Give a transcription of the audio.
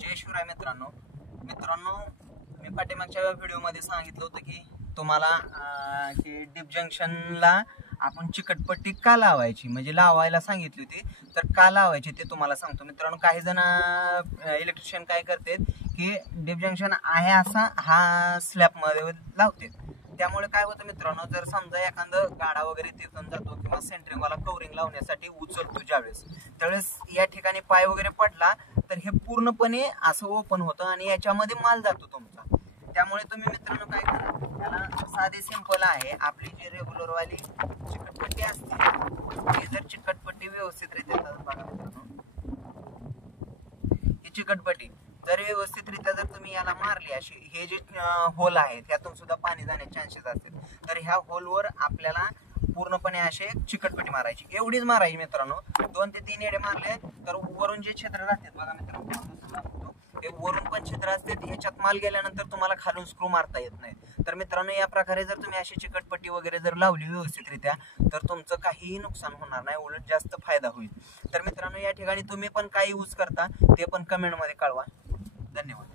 जय शिवराय मित्रांनो मी पाठीमागच्या व्हिडिओमध्ये सांगितलं होतं की तुम्हाला की डिप जंक्शनला आपण चिकटपट्टी का लावायची, म्हणजे लावायला सांगितली होती, तर का लावायची ते तुम्हाला सांगतो मित्रांनो. काही जण इलेक्ट्रिशियन काय करतात की डिप जंक्शन आहे असा हा स्लॅबमध्ये लावतात. त्यामुळे काय होतं मित्रांनो, जर समजा एखादा गाडा वगैरे तिथून जातो किंवा सेंटरिंगवाला कवरिंग लावण्यासाठी उचलतो ज्यावेळेस, त्यावेळेस या ठिकाणी पाय वगैरे पडला तर हे पूर्णपणे असं ओपन होतं आणि याच्यामध्ये माल जातो तुमचा. त्यामुळे तुम्ही मित्रांनो काय करा, त्याला साधे सिंपल आहे, आपली जी रेग्युलर वाली चिकटपट्टी असते ती जर चिकटपट्टी व्यवस्थितरित्या बघा मित्रांनो, ही चिकटपट्टी जर व्यवस्थितरित्या जर तुम्ही याला मारली अशी, हे जे होल आहेत ह्यातून सुद्धा पाणी जाण्याचे चान्सेस असतात, तर ह्या होलवर आपल्याला पूर्णपणे असे चिकटपट्टी मारायची, एवढीच मारायची मित्रांनो. 2 ते 3 येडे मारले तर वरून जे छिद्र राहतात बघा मित्रांनो, हे वरून पण छिद्र असते, ह्याच्यात माल गेल्यानंतर तुम्हाला खालून स्क्रू मारता येत नाही. तर मित्रांनो या प्रकारे जर तुम्ही अशी चिकटपट्टी वगैरे जर लावली व्यवस्थितरित्या तर तुमचं काहीही नुकसान होणार नाही, उलट जास्त फायदा होईल. तर मित्रांनो या ठिकाणी तुम्ही पण काय यूज करता ते पण कमेंटमध्ये कळवा. धन्यवाद.